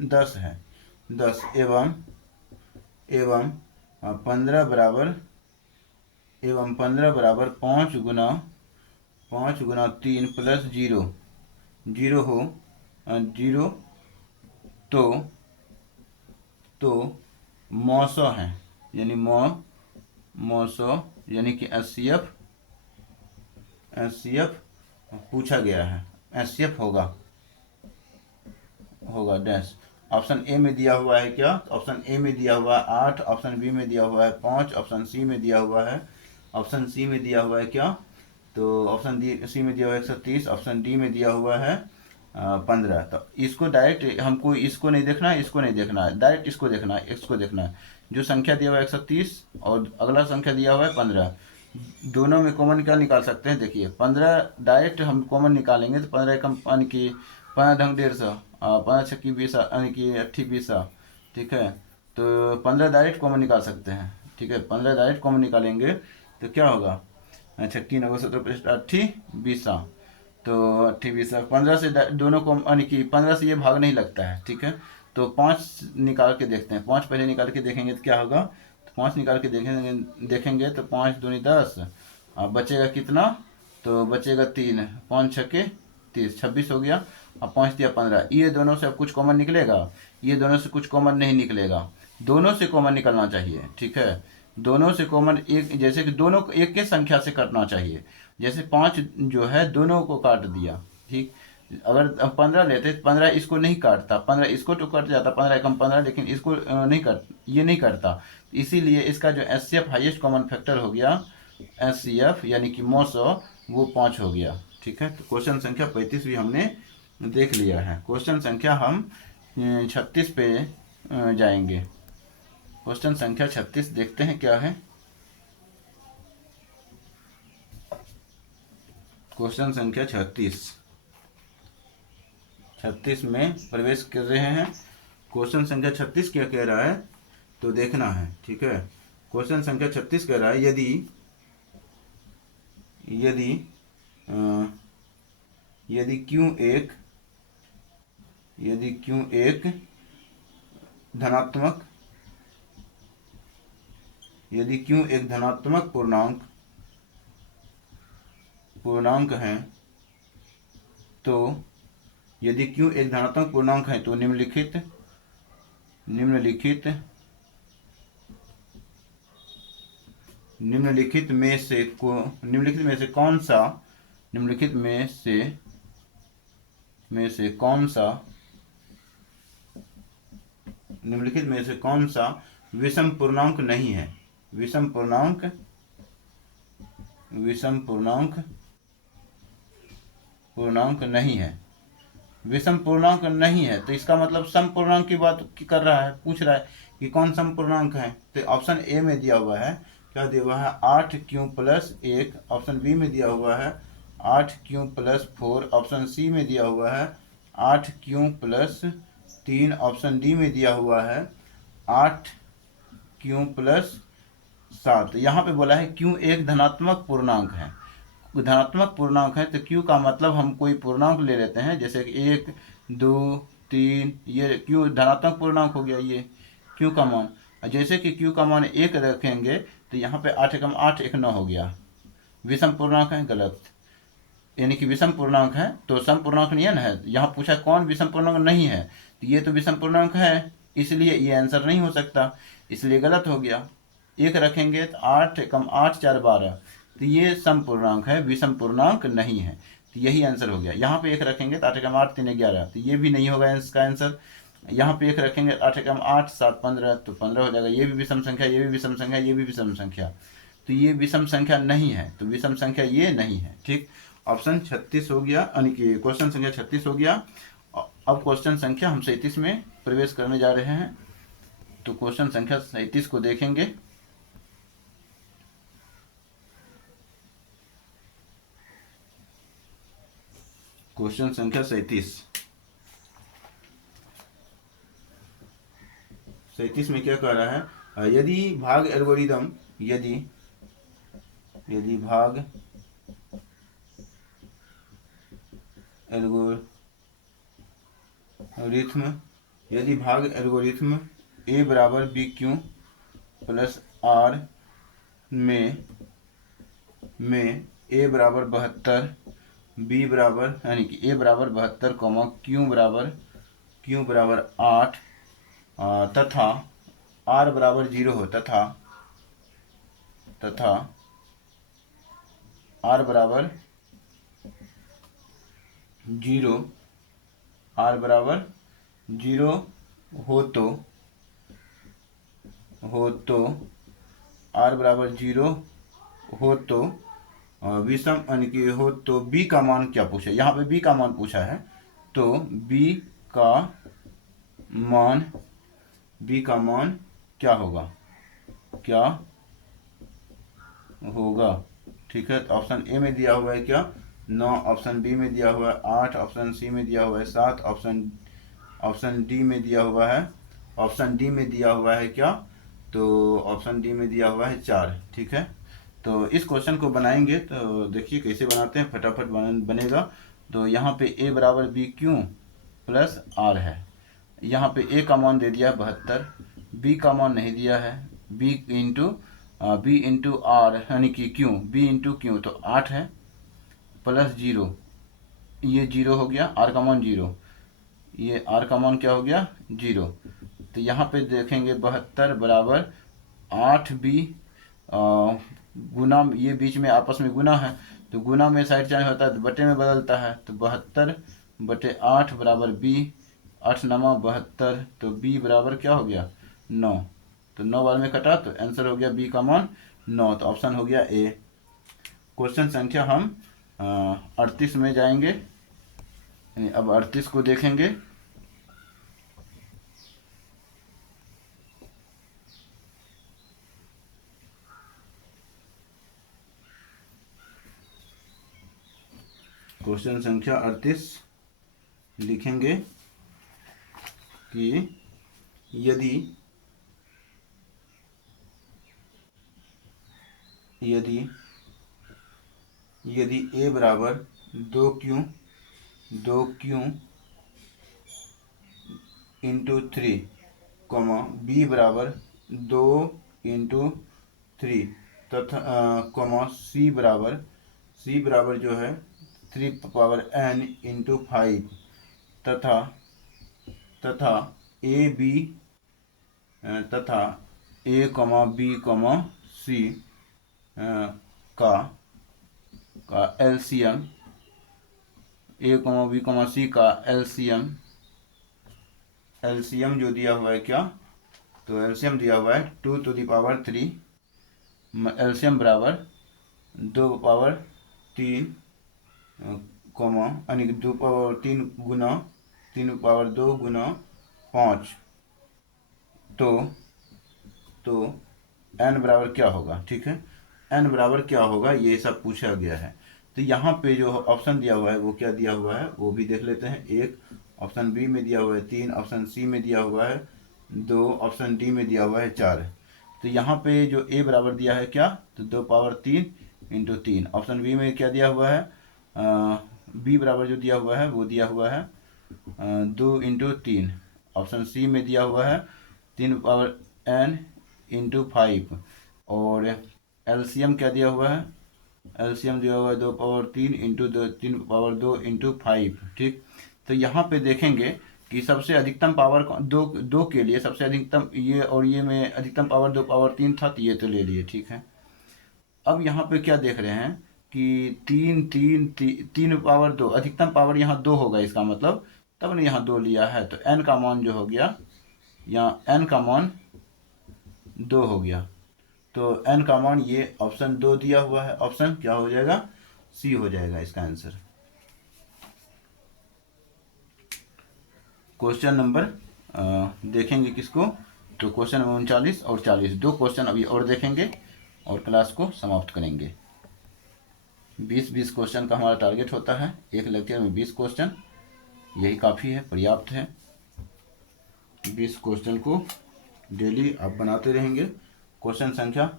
10 है, 10 एवं 15 बराबर 5 गुना 3 प्लस 0 हो 0, तो मौसो है, यानी मौसो यानी कि एस सी एफ पूछा गया है, एस सी एफ होगा डैश। ऑप्शन ए में दिया हुआ है क्या, ऑप्शन ए में दिया हुआ है 8, ऑप्शन बी में दिया हुआ है 5, ऑप्शन सी में दिया हुआ है क्या, तो ऑप्शन सी में दिया हुआ है 130, ऑप्शन डी में दिया हुआ है 15। तो इसको डायरेक्ट हमको इसको नहीं देखना है, इसको नहीं देखना है, डायरेक्ट इसको देखना है, इसको देखना है। जो संख्या दिया हुआ है 130 और अगला संख्या दिया हुआ है 15, दोनों में कॉमन क्या निकाल सकते हैं, देखिए 15 डायरेक्ट हम कॉमन निकालेंगे तो 15 कम यानी कि 15 ढंग 150, 15 छक्की 20 यानी कि 28 ठीक है। तो 15 डायरेक्ट कॉमन निकाल सकते हैं, ठीक है। 15 डायरेक्ट कॉमन निकालेंगे तो क्या होगा, छक्की 9 17 28 तो 28 15 से दोनों को यानी कि 15 से ये भाग नहीं लगता है, ठीक है। तो 5 निकाल के देखते हैं, 5 पहले निकाल के देखेंगे तो क्या होगा, तो 5 निकाल के देखेंगे तो 5 दूनी 10, अब बचेगा कितना, तो बचेगा 3, 5 छक्के 30, 26 हो गया। अब 5 दिया 15, ये दोनों से अब कुछ कॉमन निकलेगा, ये दोनों से कुछ कॉमन नहीं निकलेगा। दोनों से कॉमन निकलना चाहिए, ठीक है। दोनों से कॉमन एक, जैसे कि दोनों को एक के संख्या से कटना चाहिए। जैसे 5 जो है दोनों को काट दिया, ठीक। अगर 15 लेते तो 15 इसको नहीं काटता, 15 इसको तो कट जाता, 15 एकम 15, लेकिन इसको नहीं कट, ये नहीं करता। इसीलिए इसका जो एचसीएफ हाईएस्ट कॉमन फैक्टर हो गया, एचसीएफ यानी कि मौसो, वो 5 हो गया, ठीक है। तो क्वेश्चन संख्या 35 भी हमने देख लिया है। क्वेश्चन संख्या हम 36 पे जाएंगे। क्वेश्चन संख्या 36 देखते हैं क्या है। क्वेश्चन संख्या 36 में प्रवेश कर रहे हैं। क्वेश्चन संख्या 36 क्या कह रहा है तो देखना है, ठीक है। क्वेश्चन संख्या 36 कह रहा है यदि क्यों एक धनात्मक पूर्णांक है तो निम्नलिखित में से कौन सा विषम पूर्णांक नहीं है। विषम पूर्णांक नहीं है तो इसका मतलब सम पूर्णांक की बात कर रहा है, पूछ रहा है कि कौन सम पूर्णांक है। तो ऑप्शन ए में दिया हुआ है, क्या दिया हुआ है, 8q+1। ऑप्शन बी में दिया हुआ है 8q+4। ऑप्शन सी में दिया हुआ है 8q+3। ऑप्शन डी में दिया हुआ है 8q+7। यहाँ पे बोला है q एक धनात्मक पूर्णांक है। तो q का मतलब हम कोई पूर्णांक ले लेते हैं, जैसे कि 1, 2, 3, ये q धनात्मक पूर्णांक हो गया, ये q का मान। जैसे कि q का मान 1 रखेंगे तो यहाँ पे 8 एकम 8 1 9 हो गया। विषम पूर्णांक है, गलत। यानी कि विषम पूर्णांक है तो सम पूर्णांक नहीं है ना। यहाँ पूछा कौन विषम पूर्णांक नहीं है, तो ये तो विषम पूर्णांक है, इसलिए ये आंसर नहीं हो सकता, इसलिए गलत हो गया। 1 रखेंगे तो 8 एकम 8 4 12, तो ये सम पूर्णांक है, विषम पूर्णांक नहीं है, तो यही आंसर हो गया। यहाँ पे 1 रखेंगे तो 8 एकम 8 3 11, तो ये भी नहीं होगा इसका आंसर। यहाँ पे 1 रखेंगे 8 एकम 8 7 15, तो 15 हो जाएगा। ये भी विषम संख्या, ये भी विषम संख्या, ये भी विषम संख्या, तो ये विषम संख्या नहीं है, तो विषम संख्या ये नहीं है, ठीक। ऑप्शन 36 हो गया, यानी कि क्वेश्चन संख्या 36 हो गया। अब क्वेश्चन संख्या हम 37 में प्रवेश करने जा रहे हैं। तो क्वेश्चन संख्या 37 को देखेंगे। क्वेश्चन संख्या 37 में क्या कह रहा है, यदि भाग एल्गोरिदम a बराबर BQ प्लस R में a बराबर 72, b बराबर, यानी कि a बराबर 72, q बराबर 8 तथा r बराबर 0 हो, तथा r बराबर 0 हो तो r बराबर 0 हो तो विषम, यानी कि हो तो b का मान क्या पूछा, यहाँ पे b का मान पूछा है। तो b का मान क्या होगा, ठीक है। तो ऑप्शन ए में दिया हुआ है क्या, 9। ऑप्शन बी में दिया हुआ है 8। ऑप्शन सी में दिया हुआ है 7। ऑप्शन डी में दिया हुआ है, क्या, तो ऑप्शन डी में दिया हुआ है 4, ठीक है। तो इस क्वेश्चन को बनाएंगे तो देखिए कैसे बनाते हैं, फटाफट बनेगा। तो यहाँ पे a बराबर BQ प्लस R है। यहाँ पे a का मान दे दिया 72, b का मान नहीं दिया है, b इंटू R, यानी कि b इंटू क्यू, तो 8 है, प्लस 0, ये 0 हो गया, r का मान 0, ये r का मान क्या हो गया 0, तो यहाँ पे देखेंगे 72 बराबर 8b गुना, ये बीच में आपस में गुना है तो गुना में साइड चेंज होता है तो बटे में बदलता है, तो 72/8 बराबर b, 8 नमा 72, तो b बराबर क्या हो गया 9, तो 9 बार में कटा तो आंसर हो गया b का मान 9, तो ऑप्शन हो गया ए। क्वेश्चन संख्या हम 38 में जाएंगे, यानी अब 38 को देखेंगे। क्वेश्चन संख्या 38 लिखेंगे कि यदि a बराबर 2q इंटू 3, b बराबर 2 इंटू 3 तथा c बराबर जो है 3 पावर n इंटू 5 तथा a b तथा a b c का एलसीएम, a b c का एलसीएम जो दिया हुआ है क्या, तो एलसीएम दिया हुआ है 2⁻3, एलसीएम बराबर 2/3 यानी 2/3 गुना 3/2 गुना 5, तो n बराबर क्या होगा, ठीक है, n बराबर क्या होगा ये सब पूछा गया है। तो यहाँ पे जो ऑप्शन दिया हुआ है वो क्या दिया हुआ है वो भी देख लेते हैं। 1 ऑप्शन बी में दिया हुआ है, 3 ऑप्शन सी में दिया हुआ है, 2 ऑप्शन डी में दिया हुआ है, 4। तो यहाँ पे जो a बराबर दिया है क्या, तो 2/3 इंटू 3। ऑप्शन बी में क्या दिया हुआ है, b बराबर जो दिया हुआ है वो दिया हुआ है 2 इंटू 3। ऑप्शन सी में दिया हुआ है 3n इंटू 5, और एलसीएम क्या दिया हुआ है, एलसीएम दिया हुआ है 2/3 इंटू 3/2 इंटू 5, ठीक। तो यहाँ पे देखेंगे कि सबसे अधिकतम पावर दो के लिए सबसे अधिकतम ये, और ये में अधिकतम पावर 2/3 था तो ये तो ले लिए, ठीक है। अब यहाँ पे क्या देख रहे हैं कि 3/2 अधिकतम पावर यहाँ 2 होगा, इसका मतलब तब ने यहाँ 2 लिया है, तो n का मान जो हो गया, यहाँ n का मान 2 हो गया, तो n का मान ये ऑप्शन 2 दिया हुआ है, ऑप्शन क्या हो जाएगा, सी हो जाएगा इसका आंसर। क्वेश्चन नंबर देखेंगे किसको, तो क्वेश्चन नंबर 39 और 40, 2 क्वेश्चन अभी और देखेंगे और क्लास को समाप्त करेंगे। 20-20 क्वेश्चन का हमारा टारगेट होता है, एक लेक्चर में 20 क्वेश्चन, यही काफ़ी है, पर्याप्त है। 20 क्वेश्चन को डेली आप बनाते रहेंगे। क्वेश्चन संख्या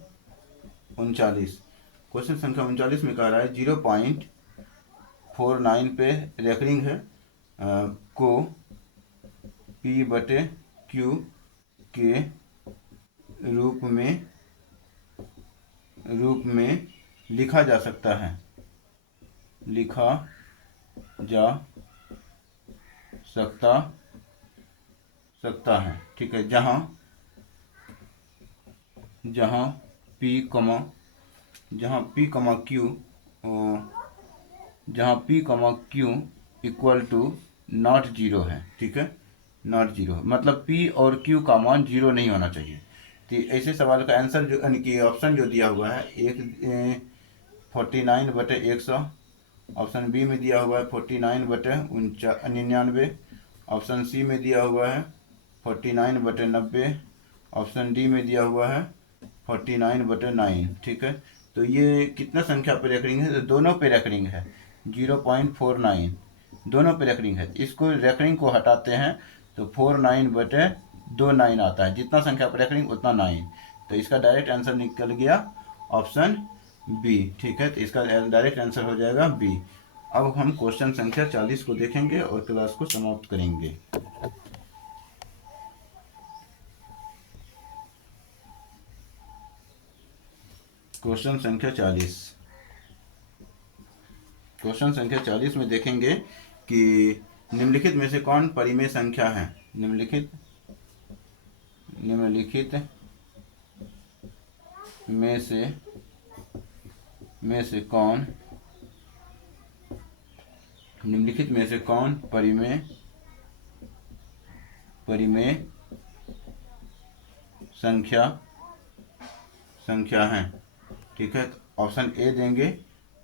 39, क्वेश्चन संख्या 39 में कह रहा है 0.49 पे रेकरिंग है को P/Q के रूप में लिखा जा सकता है, ठीक है, जहाँ P, Q equal to not zero है, ठीक है, नॉट जीरो मतलब P और Q का मान जीरो नहीं होना चाहिए। तो ऐसे सवाल का आंसर जो यानी कि ऑप्शन जो दिया हुआ है 49/100, ऑप्शन बी में दिया हुआ है 49/99, ऑप्शन सी में दिया हुआ है 49/90, ऑप्शन डी में दिया हुआ है 49/9, ठीक है। तो ये कितना संख्या पे रेकरिंग है, तो दोनों पे रेकरिंग है, 0.49 दोनों पे रेकरिंग है। इसको रेकरिंग को हटाते हैं तो 49/29 आता है, जितना संख्या पे रेकरिंग उतना 9, तो इसका डायरेक्ट आंसर निकल गया ऑप्शन बी, ठीक है, तो इसका डायरेक्ट आंसर हो जाएगा बी। अब हम क्वेश्चन संख्या 40 को देखेंगे और क्लास को समाप्त करेंगे। क्वेश्चन संख्या 40 में देखेंगे कि निम्नलिखित में से कौन परिमेय संख्या है, निम्नलिखित निम्नलिखित में से कौन परिमेय संख्या है। ठीक है, तो ऑप्शन ए देंगे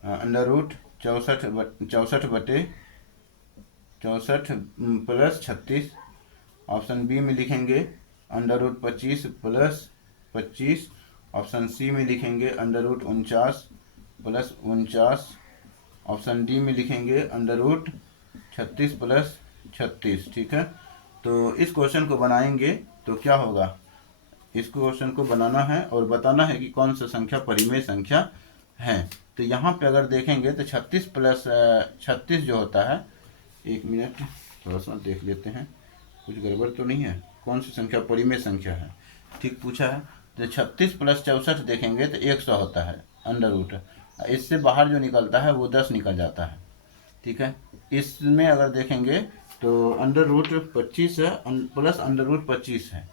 under root 64 plus 36। Option B में लिखेंगे under root 25 plus 25। Option C में लिखेंगे under root 49 plus 49। Option D में लिखेंगे अंडर रूट 36 प्लस 36। ठीक है, तो इस क्वेश्चन को बनाएंगे तो क्या होगा, इस क्वेश्चन को बनाना है और बताना है कि कौन सा संख्या परिमेय संख्या है। तो यहाँ पे अगर देखेंगे तो 36 प्लस 36 जो होता है, एक मिनट थोड़ा सा देख लेते हैं कुछ गड़बड़ तो नहीं है, कौन सी संख्या परिमेय संख्या है। ठीक पूछा है, तो 36 प्लस 64 देखेंगे तो 100 होता है अंडर रूट। इससे बाहर जो निकलता है वो 10 निकल जाता है। ठीक है, इसमें अगर देखेंगे तो अंडर रूट 25 है प्लस अंडर रूट 25 है।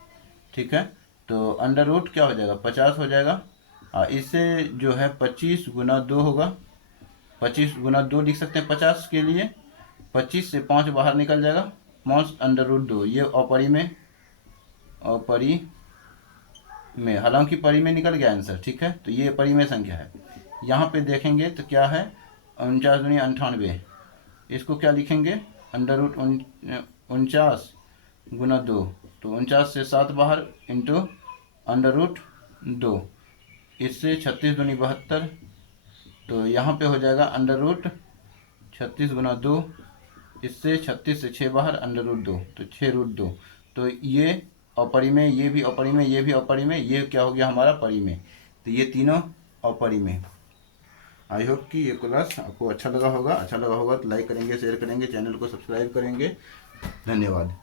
ठीक है, तो अंडर रूट क्या हो जाएगा 50 हो जाएगा। इससे जो है 25 गुना 2 होगा, 25 गुना 2 लिख सकते हैं 50 के लिए। 25 से 5 बाहर निकल जाएगा, 5 अंडर रूट 2, ये अपरिमेय, हालांकि परिमेय निकल गया आंसर। ठीक है, तो ये परिमेय संख्या है। यहाँ पे देखेंगे तो क्या है 49 दूनी 98, इसको क्या लिखेंगे अंडर रूट 49 गुना 2, तो 49 से 7 बाहर इंटू अंडर रूट 2, इससे 36 दूनी 72, तो यहाँ पे हो जाएगा अंडर रूट 36 गुना 2, इससे 36 से 6 बाहर अंडर रूट 2, तो 6 रूट 2। तो ये अपरिमेय, ये भी अपरिमेय, ये भी अपरिमेय, ये क्या हो गया हमारा परिमेय। तो ये तीनों अपरिमेय। आई होप कि ये क्लास आपको अच्छा लगा होगा तो लाइक करेंगे, शेयर करेंगे, चैनल को सब्सक्राइब करेंगे। धन्यवाद।